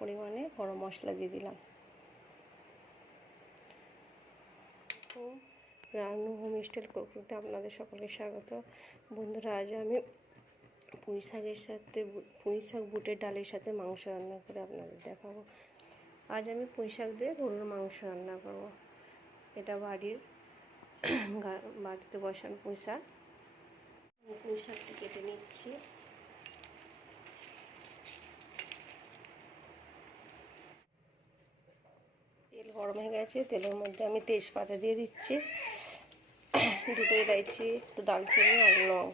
পরিমাণে গরম মশলা দিয়ে দিলাম। তো রান্না হোম স্টাইল কুকতে আপনাদের সকলকে স্বাগত। বন্ধুরা, আজ আমি পুঁই শাকের সাথে পুঁই শাক বুটের ডালের সাথে মাংস রান্না করে আপনাদের দেখাবো। আজ আমি পুঁই শাক দিয়ে গরুর মাংস রান্না করব। এটা বাড়ির বাড়িতে বসানো পুঁই শাক। পুঁই শাকটি কেটে নিচ্ছি। গরম হয়ে গেছে, তেলের মধ্যে আমি তেজপাতা দিয়ে দিচ্ছি। দুটো এলাইচি একটু দালচিনি আর লং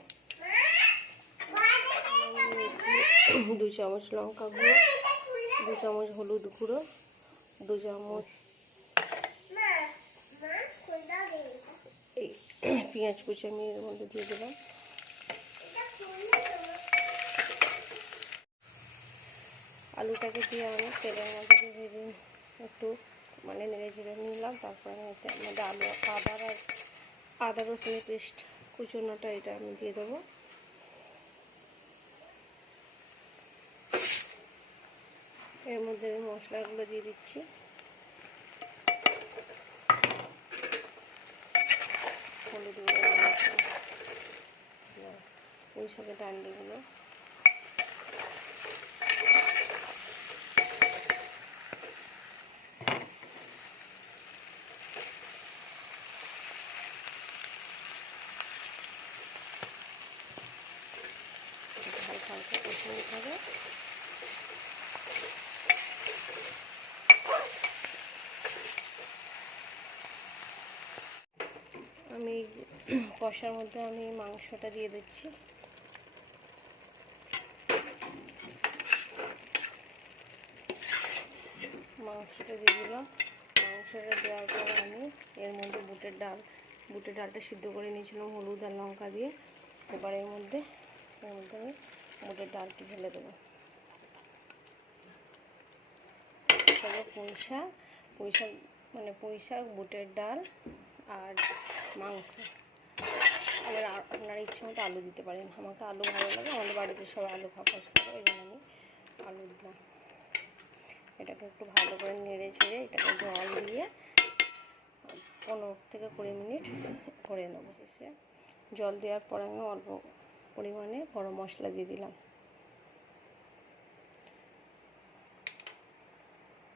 দু চামচ লঙ্কা গুঁড়ো, দু চামচ হলুদ গুঁড়ো, দু চামচ পেঁয়াজ কুচি আমি এর মধ্যে দিয়ে দিলাম। আলুটাকে দিয়ে আমি তেলের মধ্যে একটু। মানে নেড়ে চেড়ে নিলাম তারপরে আমি এতে মধ্যে আলু আদা আর আদা রসুনের পেস্ট কুচোনোটা এটা আমি দিয়ে দেবো। এর মধ্যে আমি মশলাগুলো দিয়ে দিচ্ছি। লঙ্কা, ব্যাস, শাকের ডান্ডিগুলো এটা হালকা হবে আমি কষার মধ্যে আমি মাংসটা দিয়ে দিচ্ছি। মাংসটা দিয়ে দিলাম। মাংসটা দেওয়ার পর আমি এর মধ্যে বুটের ডাল, বুটের ডালটা সিদ্ধ করে নিয়েছিলাম, হলুদ আর লঙ্কা দিয়ে। এবার এর মধ্যে এর মধ্যে আমি বুটের ডালটি ঢেলে দেবো। তবে শাক পুঁই শাক মানে পুঁই শাক বুটের ডাল আর মাংস। আবার আপনার ইচ্ছে মতো আলু দিতে পারেন। আমাকে আলু ভালো লাগে, আমাদের বাড়িতে সবাই আলু খাওয়া পছন্দ করে, এই আমি আলু দিলাম। এটাকে একটু ভালো করে নেড়ে ছেড়ে এটাকে জল দিয়ে পনেরো থেকে কুড়ি মিনিট করে নেব। শেষে জল দেওয়ার পর আমি অল্প পরিমাণে গরম মশলা দিয়ে দিলাম।